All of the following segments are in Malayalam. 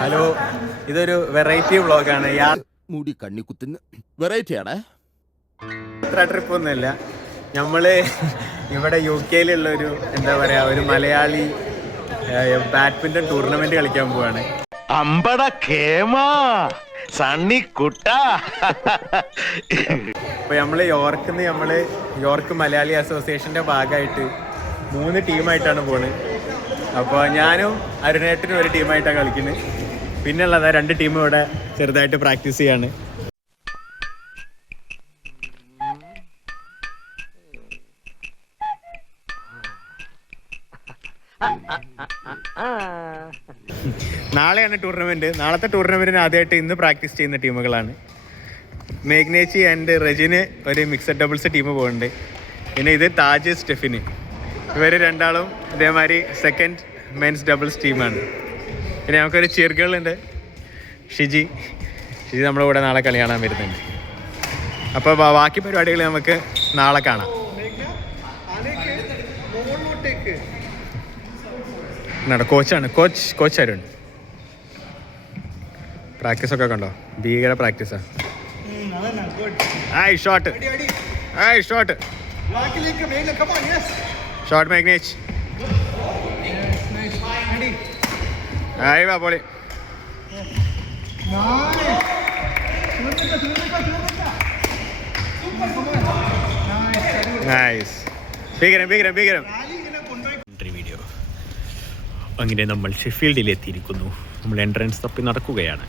ഹലോ, ഇതൊരു വെറൈറ്റി വ്ളോഗാണ്. മുടി കണ്ണിക്കുത്തുന്ന വെറൈറ്റി ആണ്. യാത്ര ട്രിപ്പൊന്നുമില്ല. നമ്മള് ഇവിടെ UK ഒരു എന്താ പറയാ, ഒരു മലയാളി ബാഡ്മിന്റൺ ടൂർണമെന്റ് കളിക്കാൻ പോവാണ്. അമ്പട കേമാ സണ്ണി കുട്ട. അപ്പൊ നമ്മള് യോർക്ക് മലയാളി അസോസിയേഷന്റെ ഭാഗമായിട്ട് 3 ടീമായിട്ടാണ് പോണത്. അപ്പോൾ ഞാനും അരുണേട്ടനും ഒരു ടീമായിട്ടാണ് കളിക്കുന്നത്. പിന്നെ ഉള്ളതാ 2 ടീമും ഇവിടെ ചെറുതായിട്ട് പ്രാക്ടീസ് ചെയ്യാണ്. നാളെയാണ് ടൂർണമെന്റ്. നാളത്തെ ടൂർണമെന്റിന് ആദ്യമായിട്ട് ഇന്ന് പ്രാക്ടീസ് ചെയ്യുന്ന ടീമുകളാണ്. മേഘ്നേച്ചി ആൻഡ് റെജിന് ഒരു മിക്സഡ് ഡബിൾസ് ടീം പോകുന്നുണ്ട്. പിന്നെ ഇത് താജ് സ്റ്റെഫിന്, ഇവർ രണ്ടാളും ഇതേമാതിരി സെക്കൻഡ് മെൻസ് ഡബിൾസ് ടീമാണ്. പിന്നെ നമുക്കൊരു ചെറുകളുണ്ട്, ഷിജി നമ്മുടെ കൂടെ നാളെ കളി കാണാൻ വരുന്നുണ്ട്. അപ്പോൾ ബാക്കി പരിപാടികൾ നമുക്ക് നാളെ കാണാം. കോച്ചാണ് കോച്ച് അരുൺ. പ്രാക്ടീസൊക്കെ കണ്ടോ? ഭീകര പ്രാക്ടീസാണ്. ഷോട്ട് മേഘ്നേജ്. വാ പോളി. നൈസ്. ഭീകരം. വീഡിയോ. അങ്ങനെ നമ്മൾ ഷെഫീൽഡിൽ എത്തിയിരിക്കുന്നു. നമ്മൾ എൻട്രൻസ് തപ്പി നടക്കുകയാണ്.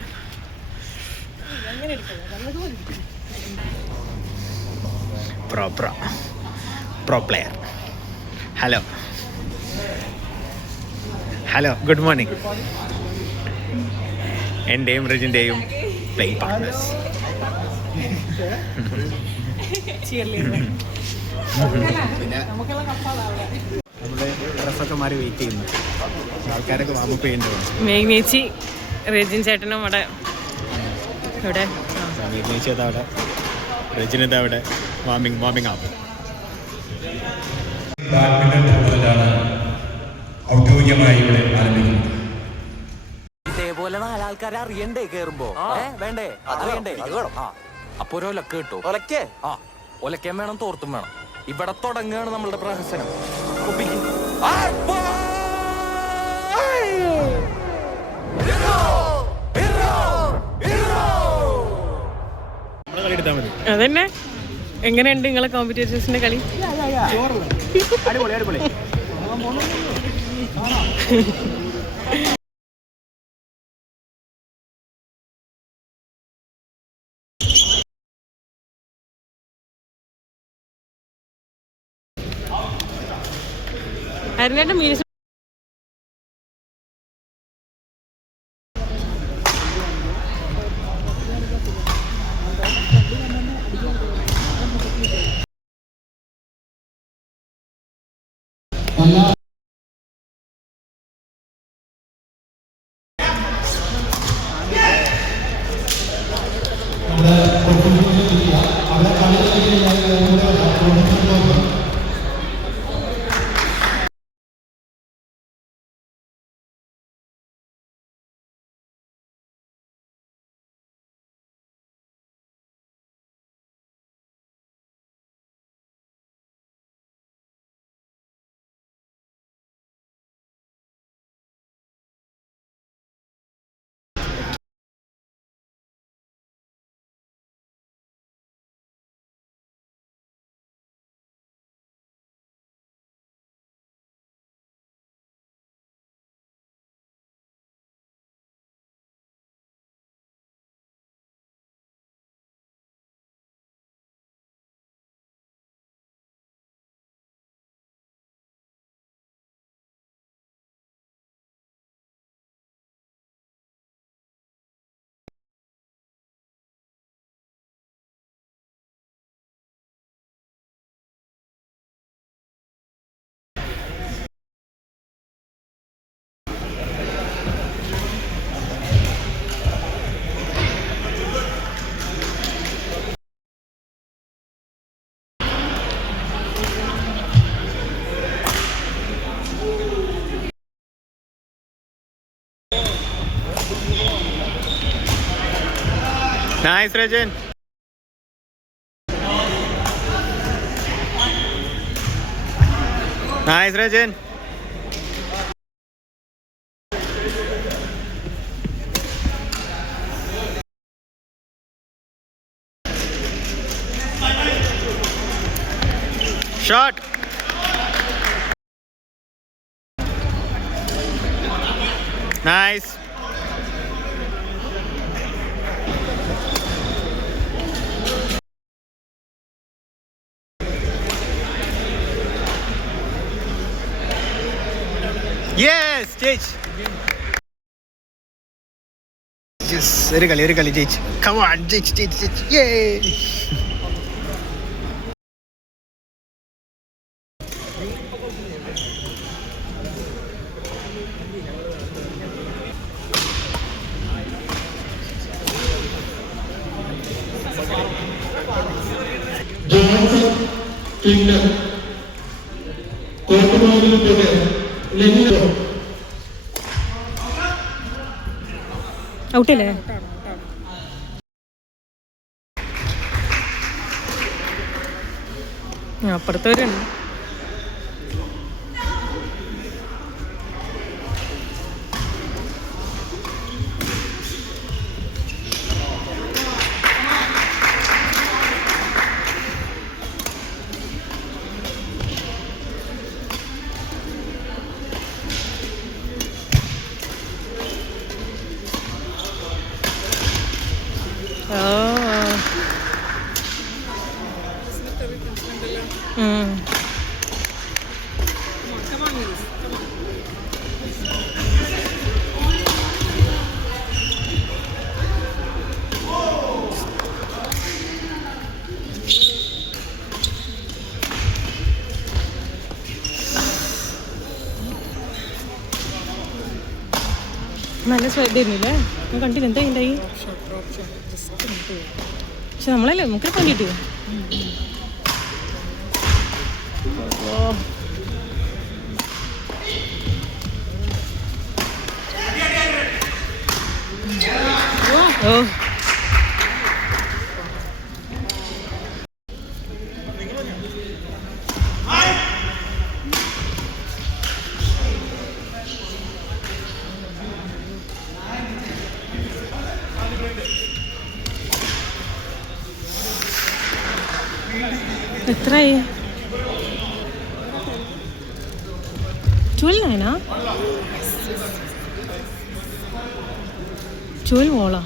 Pro player. Hello, good morning. എൻ്റെയും റിജിൻ്റെയും പ്ലേയിങ് പാർട്ട്നേഴ്സ്. നമ്മുടെ ഡ്രസ്സൊക്കെ മാറി വെയിറ്റ് ചെയ്യുന്നു. ആൾക്കാരൊക്കെ വാമപ്പ് ചെയ്യുന്നുണ്ട്. മേഘ്നേച്ചി റെജിൻ ചേട്ടനും അവിടെ ഇവിടെ. മേഘ്നേച്ചി അതാ അവിടെ, റെജിനത് അവിടെ വാമിങ് ആവും. ബാഡ്മിന്റൺ ടൂർണമെന്റാണ് ഔദ്യോഗികമായി ഇവിടെ ആരംഭിക്കുന്നത്. ഇതേപോലെ 4 ആൾക്കാരെ അറിയണ്ടേ കേറുമ്പോ? വേണ്ടേ? അറിയണ്ടേ? അപ്പൊ ഒരു ഒലക്ക കിട്ടും. ഒലക്കയും വേണം, തോർത്തും വേണം. ഇവിടെ തുടങ്ങുകയാണ് നമ്മളുടെ പ്രഹസനം. അതന്നെ. എങ്ങനെയുണ്ട് നിങ്ങളെ കോമ്പറ്റീറ്റേഴ്സിന്റെ കളി? അടിപൊളി. അരുണേട്ടൻ means nice Rajan. Nice Rajan. Shot. Nice. Yes ജയിച്ച്. ഒരു കളി ജയിച്ച്. Come on, ജയിച്ച്. Yay. ഔട്ടല്ലേ? അപ്പുറത്തവരുണ്ട്. നല്ല ശ്രദ്ധയിരുന്നില്ലേ? ഞാൻ കണ്ടില്ല. എന്താ ഉണ്ടായി? പക്ഷെ നമ്മളല്ലേ നമുക്ക് കണ്ടിട്ട് ഓ എത്രയായി? 12-9 12 മോളാ.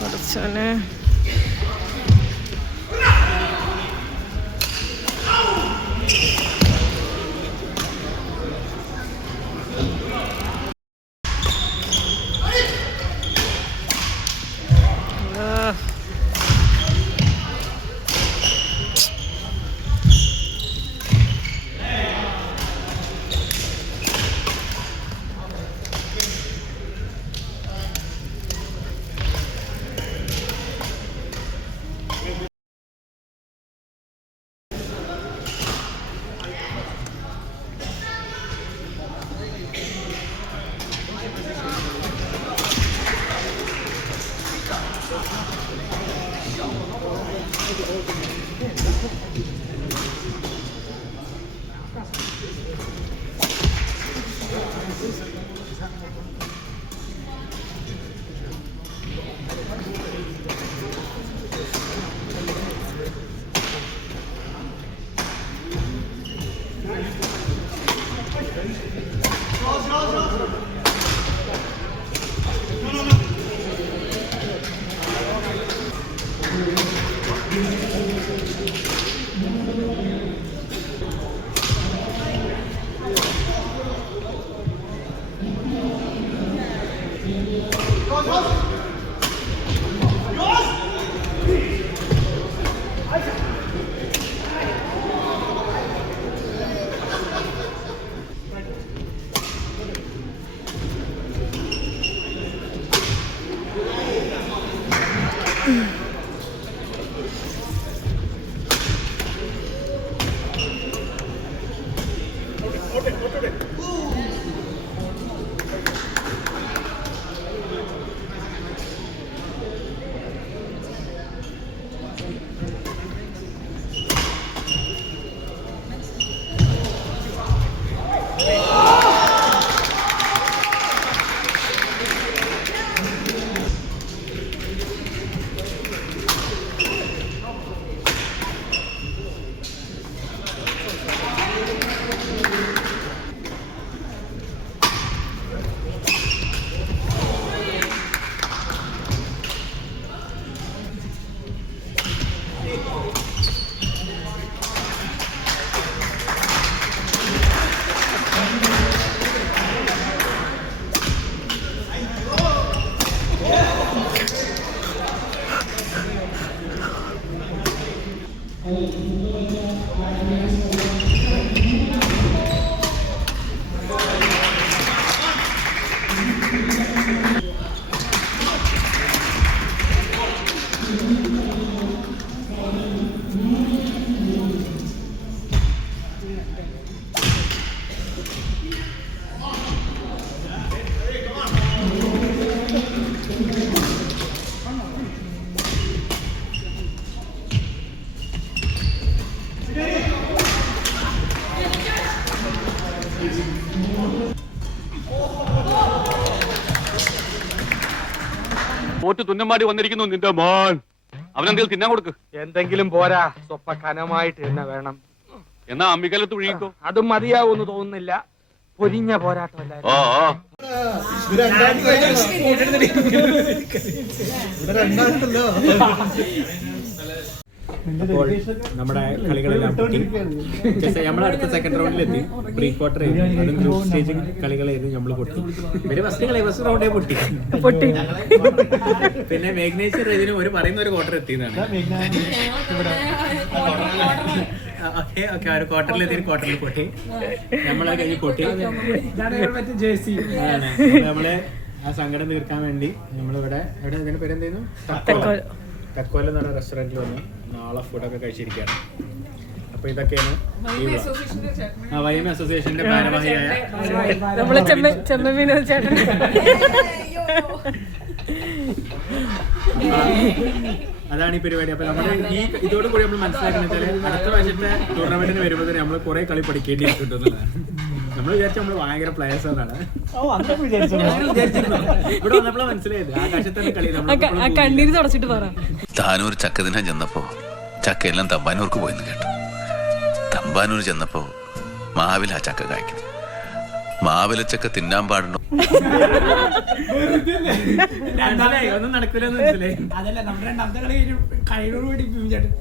പഠിച്ചോനെ. പോറ്റ് തുന്നമാടി വന്നിരിക്കുന്നു നിന്റെ മോൻ. അവനെന്തെങ്കിലും തിന്നാൻ കൊടുക്ക്. എന്തെങ്കിലും പോരാ, സ്വപ്പ കനമായിട്ട് തന്നെ വേണം. എന്നാ അമ്മിക്കലത്ത് ഒഴുകിക്കോ. അതും മതിയാവൂന്ന് തോന്നുന്നില്ല. പൊരിഞ്ഞ പോരാട്ടമല്ല. ഓ അപ്പോൾ നമ്മുടെ കളികളെല്ലാം പൊട്ടി. നമ്മൾ അടുത്ത സെക്കൻഡ് റൗണ്ടിലെത്തി. പ്രീ ക്വാർട്ടർ അതും ഗ്രൂപ്പ് സ്റ്റേജ് കളികളായിരുന്നു. നമ്മൾ പൊട്ടി. ഇവര് ഫസ്റ്റ് റൗണ്ടേ പൊട്ടി. പിന്നെ മേഘ്നേഷ് റെജിന് പറയുന്ന ഒരു ക്വാർട്ടർ എത്തിയതാണ്. ഒരു ക്വാർട്ടറിൽ പൊട്ടി. നമ്മളത് കഴിഞ്ഞ് പൊട്ടി. നമ്മള് ആ സങ്കടം തീർക്കാൻ വേണ്ടി നമ്മളിവിടെ ഇതിന്റെ പേരെന്തായിരുന്നു, തക്കോല എന്ന് പറഞ്ഞ റെസ്റ്റോറൻറ്റിൽ വന്ന് നാളെ ഫുഡൊക്കെ കഴിച്ചിരിക്കുകയാണ്. അപ്പൊ ഇതൊക്കെയാണ് വൈഎം അസോസിയേഷന്റെ ഭാരവാഹിയായ അതാണ് ഈ പരിപാടി. അപ്പൊ നമ്മൾ ഇതോട് കൂടി നമ്മൾ മനസ്സിലാക്കുന്നത് വെച്ചാൽ അടുത്ത പ്രാവശ്യത്തെ ടൂർണമെന്റിന് വരുമ്പോൾ നമ്മൾ കുറെ കളി പഠിക്കേണ്ടിയിരിക്കുന്നുള്ളതാണ്. നമ്മൾ വിചാരിച്ച നമ്മള് ഭയങ്കര പ്ലേയേഴ്സ് എന്നാണ് ഇവിടെ വന്നപ്പോഴാണ് മനസ്സിലായത്. ആകാശത്തെ കളി കണ്ണീര് തുടച്ചിട്ട് പറ. താനൂർ ചക്ക തിന്നാൻ ചെന്നപ്പോ ചക്കയെല്ലാം തമ്പാനൂർക്ക് പോയെന്ന് കേട്ടു. തമ്പാനൂർ ചെന്നപ്പോ മാവില ചക്ക കായ്ക്കുന്നു. മാവിലച്ചക്ക തിന്നാൻ പാടുണ്ടോ? ഒന്നും നടക്കൂലെന്ന് മനസ്സിലായി. അതല്ല, നമ്മുടെ രണ്ടാമത്തെ കളി കഴിവോട് പഠിപ്പിക്കും ചേട്ടൻ.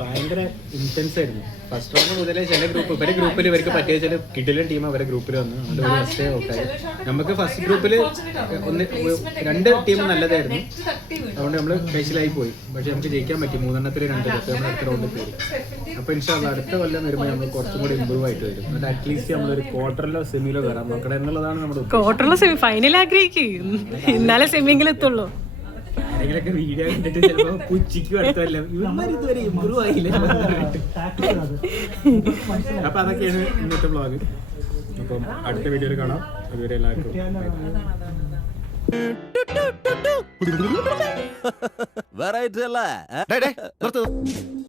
ഭയങ്കര ഇന്റൻസ് ആയിരുന്നു. ഫസ്റ്റ് റൗണ്ട് മുതലേ ചില ഗ്രൂപ്പിൽ ഇവർക്ക് പറ്റിയ ചില കിടിലൻ ടീം അവരെ ഗ്രൂപ്പിൽ വന്നു. അതുകൊണ്ട് ഒരു ഫസ്റ്റേ ഔട്ടായി. നമുക്ക് ഫസ്റ്റ് ഗ്രൂപ്പിൽ 2 ടീം നല്ലതായിരുന്നു. അതുകൊണ്ട് നമ്മൾ സ്പെഷ്യലായി പോയി. പക്ഷെ നമുക്ക് ജയിക്കാൻ പറ്റി. 3-2 നമ്മൾ അടുത്ത റൗണ്ടിൽ കയറി. അപ്പൊ ഇൻഷാല്ലാ അടുത്ത കൊല്ലം വരുമ്പോൾ നമ്മൾ കുറച്ചും കൂടി ഇമ്പ്രൂവ് ആയിട്ട് വരും. എന്നിട്ട് അറ്റ്ലീസ്റ്റ് നമ്മളൊരു ക്വാർട്ടറിലോ സെമിയിലോ കയറാൻ നോക്കണം എന്നുള്ളതാണ് നമ്മുടെ ക്വാർട്ടറിലോ സെമി ഫൈനൽ ആഗ്രഹിക്കും. ഇന്നാലെ സെമിയെങ്കിലും എത്തുള്ളൂ. ആരെങ്കിലൊക്കെ വീഡിയോ കണ്ടിട്ട് ചിലപ്പോ പുച്ചിക്കും അടുത്തല്ല ഇവന്മാരിതുവരെ ഇമ്പ്രൂവ് ആയില്ല. അപ്പൊ അതൊക്കെയാണ് ഇന്നത്തെ വ്ളോഗ്. അപ്പം അടുത്ത വീഡിയോയിൽ കാണാം. അതുവരെ എല്ലാവർക്കും വെറൈറ്റി അല്ലേ?